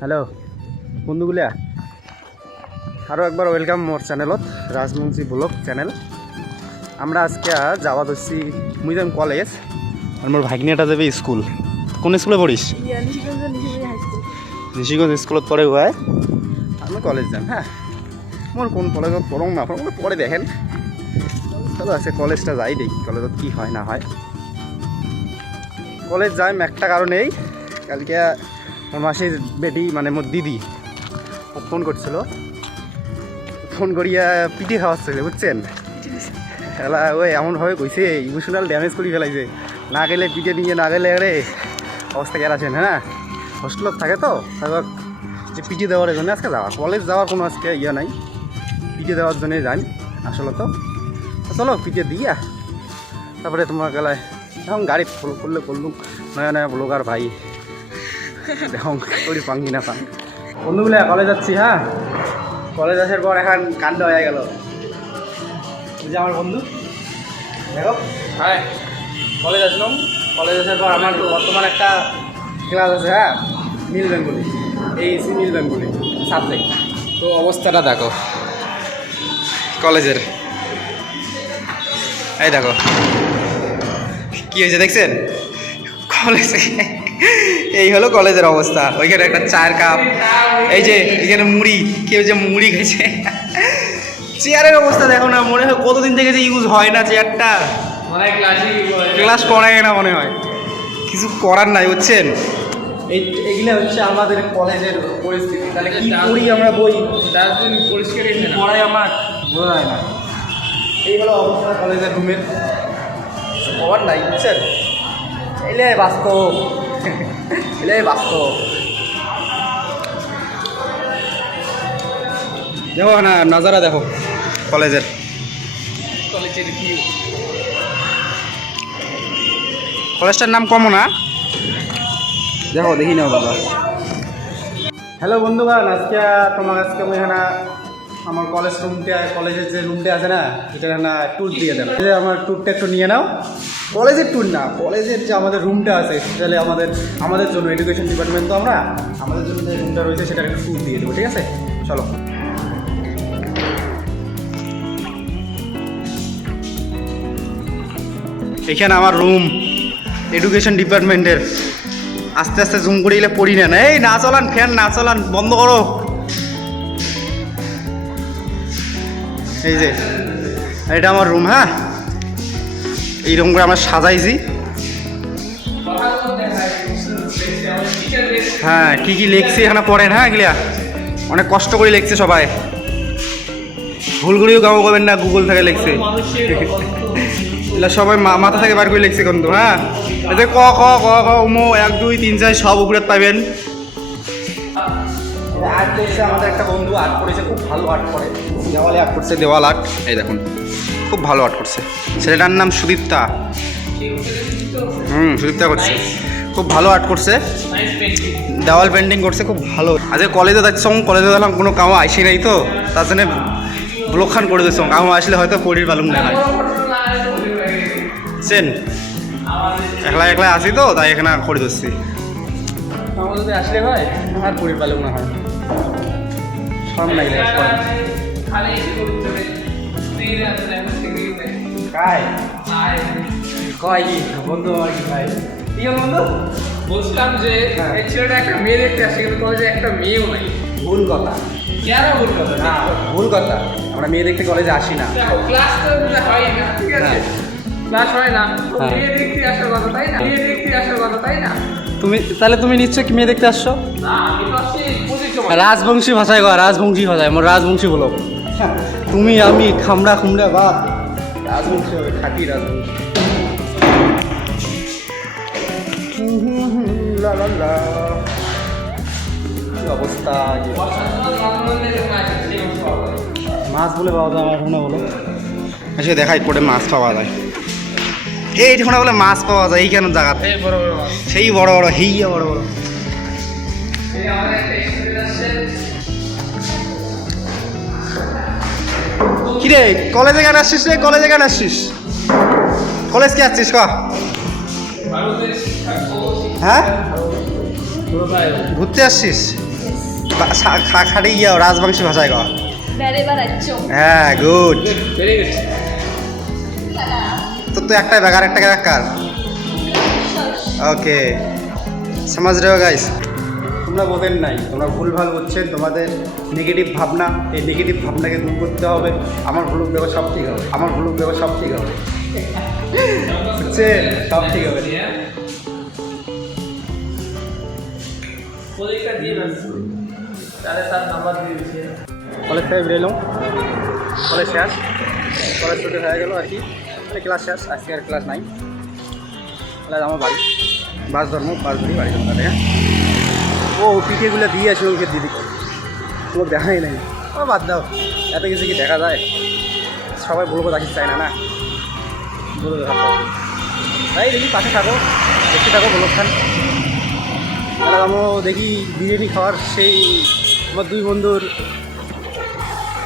Hello বন্ধুগুলা, আরও একবার welcome মোর চ্যানেলত Rajbanshi blog channel. আমরা আজকে যাওয়া ধরছি মুই যাম কলেজ, আর মোর ভাগ্নিটা যাবে স্কুল। কোন স্কুলে পড়িস? নিশিগঞ্জ স্কুলত পড়ে হয়। আমি কলেজ যাম। হ্যাঁ, মোর কোন কলেজত পড়ং না পড়ং পরে দেখেন। চলো আছে কলেজটা যাই দেখি কলেজত কি হয় না হয়। কলেজ যাই একটা কারণেই, কালকে আমার মাসির বেটি মানে মোর দিদি ফোন করছিল, ফোন করিয়া পিঠে খাওয়াচ্ছে বুঝছেন। এলা ওই এমনভাবে কইছে ইমোশনাল ড্যামেজ করে ফেলাইছে। না গেলে পিঠে নিয়ে না গেলে আরে অবস্থা কেন আছেন। হ্যাঁ, হোস্টেলত থাকে তো তারপর যে পিঠে দেওয়ার জন্য আজকে যাওয়া, কলেজ যাওয়ার কোনো আজকে ইয়ে নাই, পিঠে দেওয়ার জন্যই যাই আসলে। তো চলো পিঠে দিয়া তারপরে তোমার গেলায় এখন গাড়ি করলে করলুম নয়া নয়া ব্লগার ভাই এখন করি পাঙ্গি না পান। বন্ধুগুলো কলেজ যাচ্ছি। হ্যাঁ, কলেজ আসার পর এখন কাণ্ড হয়ে গেল। বুঝে আমার বন্ধু দেখো। হ্যাঁ, কলেজ আসলাম। কলেজ আসার পর আমার বর্তমান একটা ক্লাস আছে। হ্যাঁ, মিল বেঙ্গলি, এইসি মিল বেঙ্গলি সাবজেক্ট। তো অবস্থাটা দেখো কলেজের, এই দেখো কি হয়েছে দেখছেন কলেজে। এই হলো কলেজের অবস্থা। ওইখানে একটা চায়ের কাপ, এই যে এখানে মুড়ি, কেউ যে মুড়ি খেয়েছে। চেয়ারের অবস্থা দেখো না, মনে হয় কতদিন থেকে যে ইউজ হয় না চেয়ারটা, ক্লাস করায় না মনে হয়। কিছু করার নাই বুঝছেন। এইগুলো হচ্ছে আমাদের কলেজের পরিস্থিতি। তাহলে কি করি আমরা, বই পরিষ্কার পড়াই আমার বোঝা যায় না। এই হলো অবস্থা কলেজের রুমের, খবর নাই বুঝছেন। এলে বাস্তব, এলে বাস্তব। দেখো না নাজারা দেখো কলেজের, কলেজটার নাম কমো না, দেখো দেখি নাও বাবা। হ্যালো বন্ধুগণ, আজকে আমি এখানে আমার কলেজ রুমটা, কলেজের যে রুমটা আছে না, এটা এখানে ট্যুর দিয়ে দেবো। আমার ট্যুরটা একটু নিয়ে নাও। কলেজের ট্যুর না, কলেজের যে আমাদের রুমটা আছে স্পেশালি আমাদের জন্য, এডুকেশন ডিপার্টমেন্ট তো আমরা, আমাদের জন্য যে রুমটা রয়েছে সেটা একটু ট্যুর দিয়ে দেবো, ঠিক আছে? চলো। এখানে আমার রুম এডুকেশন ডিপার্টমেন্টের। আস্তে আস্তে জুম করে গেলে পড়ি না। এই না চলান, ফ্যান না চলান, বন্ধ করো। এই যে এটা আমার রুম। হ্যাঁ, এই রুম করে আমরা সাজাইছি। হ্যাঁ, কি কি লিখছি এখানে পড়েন। হ্যাঁ, এগুলা অনেক কষ্ট করে লিখছে সবাই, ভুলগুলিও গাবো করবেন না, গুগল থেকে লিখছে এগুলা সবাই মাথা থেকে বার করে লিখছে কিন্তু। হ্যাঁ, এতে ক খ ক খ উমো 1 2 3 4 সব উপরে পাইবেন। আর্ট করছে আমাদের একটা বন্ধু, আর্ট করেছে, খুব ভালো আর্ট করে, দেওয়ালে আর্ট করছে, দেওয়াল আর্ট। এই দেখুন খুব ভালো আর্ট করছে, ছেলেটার নাম সুদীপ্তা। সুদীপ্তা করছে, খুব ভালো আর্ট করছে, দেওয়াল পেন্টিং করছে, খুব ভালো। আজকে কলেজে যাচ্ছ, কলেজে গেলাম, কোনো কামো আইসি নাই তো, তার জন্য ব্লক খান করে দিচ্ছ। কামো আসলে হয়তো পড়ির পালুম না হয় চেন, একলা একলা আসি তো তাই এখানে করে দিচ্ছি। কামো যদি আসলে হয় আর পড়ির পালুম না হয়, সব লাগলে কয় কি বন্ধু আমার কি ভাই, কি বন্ধু বলছিলাম যে এই ছেলেটা একটা মেয়ে দেখতে আসছে, কিন্তু কলেজে একটা মেয়েও নাই। ভুল কথা, কেন ভুল কথা? না ভুল কথা, আমরা মেয়ে দেখতে কলেজে আসি না। ক্লাস তো হয় না, ঠিক আছে, ক্লাস হয় না, মেয়ে দেখতে আসার কথা তাই না, মেয়ে দেখতে আসার কথা তাই না। তুমি নিশ্চয় কি মেয়ে দেখতে আসছো? না, আমি তো আসছি পজিশন রাজবংশী ভাষায় গো, রাজবংশী ভাষায়, আমার রাজবংশী বলো। তুমি আমি খামড়া খুমড়া বাপ, রাজবংশী হবে, খাঁটি রাজবংশী। লা লা লা, কি অবস্থা। মাছ বলে পাওয়া যায় আমার এখানে, বলো আচ্ছা দেখাই পড়ে মাছ পাওয়া যায়। এই ঠিকানা বলে মাছ পাওয়া যায় এইখানে জায়গাতে, সেই বড় বড় হেইয়া বড় বড়। কিরে কলেজে কেন আসছিস রে? কলেজে কেন আসছিস? কলেজ কে আসছিস ক? হ্যাঁ, ঘুরতে আসছিস? খাড়ি গিয়া রাজবংশী ভাষায় কয়। বেড়ে বেড়াচ্ছ হ্যাঁ গুড। Very good. তো তুই একটাই ব্যাগ আর একটা কার। ওকে সমাজ রে গাইস, তোমরা বোঝেন নাই, তোমরা ভুলভাল বুঝছেন। তোমাদের নেগেটিভ ভাবনা, এই নেগেটিভ ভাবনাকে দূর করতে হবে। আমার ভুলুক দেওয়া সব ঠিক হবে, আমার ভুলুক দেওয়া সব ঠিক হবে, বুঝছেন? সব ঠিক হবে। পরীক্ষা দিয়ে না তাহলে তার নাম্বার দিয়ে দিচ্ছে। কলেজ থেকে বেরোলাম, কলেজ শেষ, কলেজ ছুটি হয়ে গেল আর কি, ক্লাস শেষ। আজকে আর ক্লাস নাই। তাহলে আমার বাড়ি বাস ধর্ম, বাস ধরি বাড়ি ধরতে হ্যাঁ। ও পিঠেগুলো দিয়ে আসে ওকে দিদি, তোমাকে দেখাই নাই। ও বাদ দাও, এত কিছু কি দেখা যায়? সবাই বলবো রাখি চায় না, না বলে দেখাতে হবে। তাই দেখি পাশে থাকো, দেখতে থাকো বলখান। তাহলে আমরা দেখি বিরিয়ানি খাওয়ার সেই আমার দুই বন্ধুর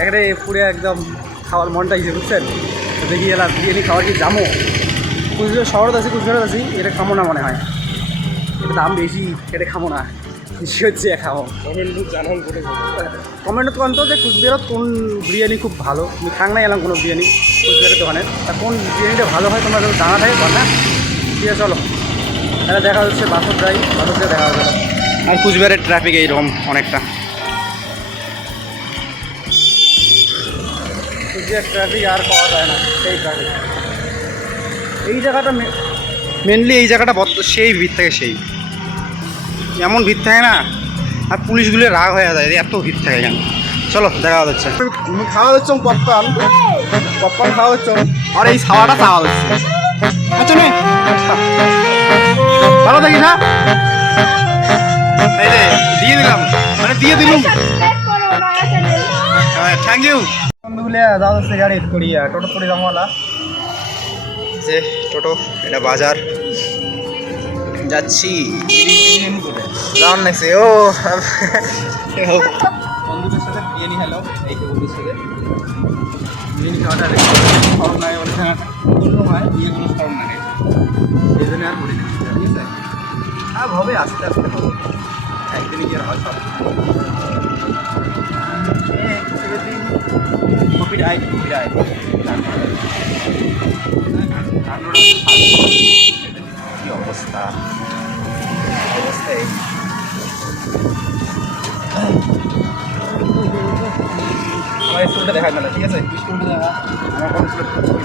এখানে পুরে একদম খাওয়ার মনটা গেছে, বুঝছেন? তো দেখি এলা বিরিয়ানি খাওয়ার কি জামো, কুচবিহার শহরত আছি, কুচবিহারত আছি, এটা খামো না মনে হয়, এটা দাম বেশি, এটা খামো না, বেশি হচ্ছে খাও। কমেন্টত কন্ত যে কুচবিহারত কোন বিরিয়ানি খুব ভালো, আমি খাং নাই এলাম কোনো বিরিয়ানি কুচবিহারের দোকানে, তা কোন বিরিয়ানিটা ভালো হয় তোমরা যদি জানা থাকে বল না। ঠিক আছে চলো, এটা দেখা যাচ্ছে বাসর যাই, বাসর দিয়ে দেখা যাবে। আর কুচবিহারের ট্রাফিক এইরকম অনেকটা, কুচবিহার ট্রাফিক আর পাওয়া যায় না, সেই ট্রাফিক। এই জায়গাটা মেনলি এই জায়গাটা সেই ভিড় থাকে, সেই এমন ভিড় থাকে না, আর পুলিশগুলো রাগ হয়ে যায় এত ভিড় থাকে কেন। চলো দেখা যাচ্ছে, খাওয়া হচ্ছে পপকর্ন, পপকর্ন খাওয়া হচ্ছে, আর এই খাওয়াটা খাওয়া হচ্ছে। আচ্ছা নে ভালো থাকিস না, এই রে দিয়ে দিলাম, মানে দিয়ে দিলুম। থ্যাংক ইউ বন্ধুগুলো, যাওয়া হচ্ছে গাড়ি করিয়া টোটো করে যামওয়ালা যে টোটো, এটা বাজার যাচ্ছি। যাওয়ার নাকছে ও বন্ধুদের সাথে বিরিয়ানি খেলো, এই বন্ধুদের সাথে বিরিয়ানি খাওয়াটা সরম লাগে বলে অন্য হয়, বিয়েগুলো সরম লাগে, এই জন্য আর করি না। ঠিক আছে, আর হবে আস্তে আস্তে হবে, একদিনে কি আর হয় সব। কপির আয়, কপির আয় কি অবস্থা, অবস্থায় আমার স্কুলটা দেখা গেল। ঠিক আছে, স্কুলটা দেখা, আমার কোন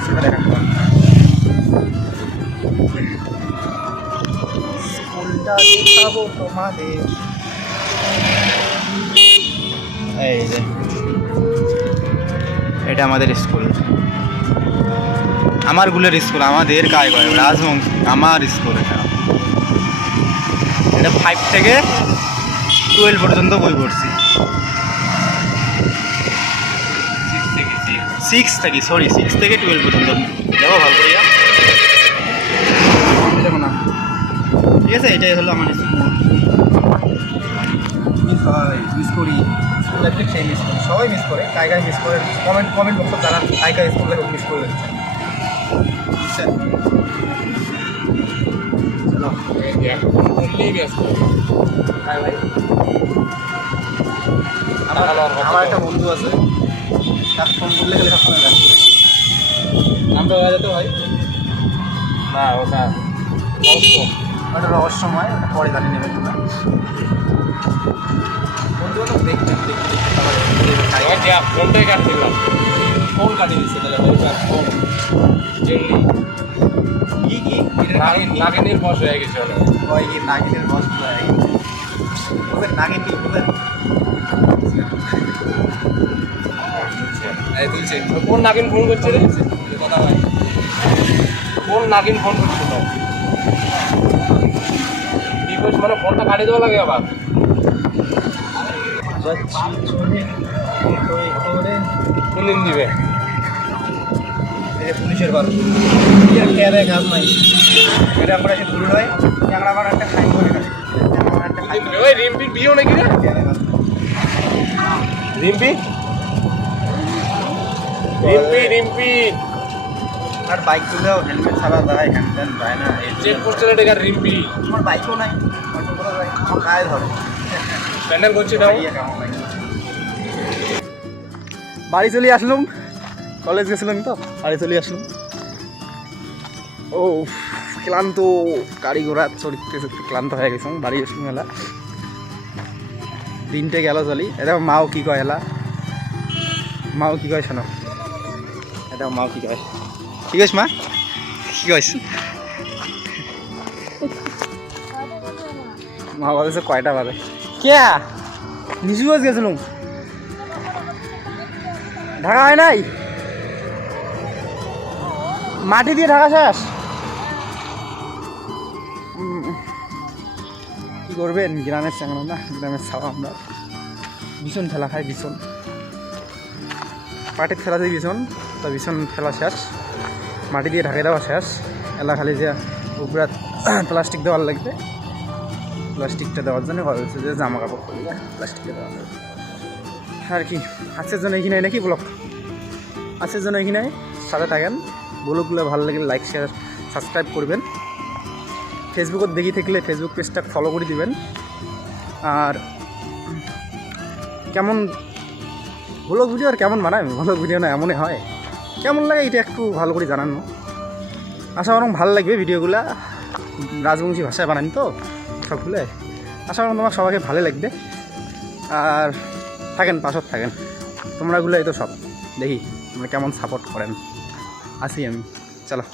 স্কুলটা দেখা গেল, স্কুলটা দেখাবো তোমাদের। এই যে এটা আমাদের স্কুল, আমার গুলের স্কুল, আমাদের কায় কয় রাজবংশ, আমার স্কুল। এটা 5 থেকে 12 পর্যন্ত বই পড়ছি, 6 থেকে 12 পর্যন্ত। দেখো ভালো করিয়া, দেখো না। ঠিক আছে, এটাই হলো আমার স্কুল। মিস করি স্কুল লাইফে, সেই মিস করি, সবাই মিস করে, কায় কায় মিস করে কমেন্ট বক্সে জানান, কায় কায় স্কুল লাইফে মিস করে দিচ্ছেন। বুঝছেন? চলো ভাই, আমার একটা বন্ধু আছে, তার ফোন করলে গেলে সবসময় ব্যস্ত, নামটা হয়ে যেত ভাই না, ওটা রহস্যময়, ওটা পরে জানি নেবে তোমরা। বন্ধু তো দেখতে ফোনটাই কাটছিলাম, ফোন কাটিয়ে দিচ্ছে তাহলে ফোন কি কি নাগিনীর বস হয়ে গেছে, ওই কি নাগিনের বস বুঝেন, নাগিন কি বুঝেন? কোন নাগিন ফোন করছে রে? কথা হয়, কোন নাগিন ফোন করছিল? কি কইছ, মানে ফোনটা কাটিয়ে দেওয়া লাগে আবার? কোন দিন দিবে? পুলিশের বার খেয়ে দেয়, কাজ নাই, এটা আমরা এসে দূর হয়, আমরা আবার একটা খাই করে না, ওই রিম্পির বিয়েও নাকি রে? রিম্পি রিম্পি রিম্পি আর বাইক তুলেও হেলমেট ছাড়া যায়, হ্যান্ড ট্যান্ড যায় না, চেক করছে না রিম্পি। আমার বাইকও নাই, আমার কাজ ধরে। প্যান্ডেল করছে দাও। বাড়ি চলে আসলাম, কলেজ গেছিলাম তো, বাড়ি চলে আসলাম। ও ক্লান্ত, গাড়ি ঘোড়া চড়তে চড়তে ক্লান্ত হয়ে গেছিলাম, বাড়ি আসলাম এলা। দিনটা গেল চলি। এটা মাও কি কয় এলা, মাও কি কয় শোনো, এটা মাও কি কয়, কি কইস মা, কি কইস? মা বলেছে কয়টা বাজে, কে নিচু বাজ গেছিলাম, ঢাকা হয় নাই, মাটি দিয়ে ঢাকা শেষ। কি করবেন, গ্রামের চাঙানো না, গ্রামের ছাওয়া আমরা। ভীষণ ঠেলা খাই, ভীষণ পাটের খেলা দিয়ে ভীষণ, তা ভীষণ খেলা শেষ, মাটি দিয়ে ঢাকাই দেওয়া শেষ। এলা খালি যে উপরে প্লাস্টিক দেওয়ার লাগবে, প্লাস্টিকটা দেওয়ার জন্য হচ্ছে যে জামা কাপড় করলে প্লাস্টিকটা দেওয়া হবে আর কি। আজকের জন্য এখানে নাকি ব্লগ, আজকের জন্য এখানে সাথে থাকেন। ব্লগগুলো ভালো লাগলে লাইক শেয়ার সাবস্ক্রাইব করবেন। ফেসবুকত দেখি থাকলে ফেসবুক পেজটা ফলো করে দিবেন। আর কেমন ব্লগ ভিডিও আর কেমন বানায়, ব্লগ ভিডিও না এমনই হয়, কেমন লাগে এটা একটু ভালো করে জানানো। আশা করুন ভালো লাগবে ভিডিওগুলো, রাজবংশী ভাষায় বানানি তো সবগুলো। আশা করুন তোমার সবাইকে ভালো লাগবে। আর থাকেন, পাশত থাকেন, তোমরাগুলোই তো সব। দেখি তোমরা কেমন সাপোর্ট করেন, আসি আমি, চলো।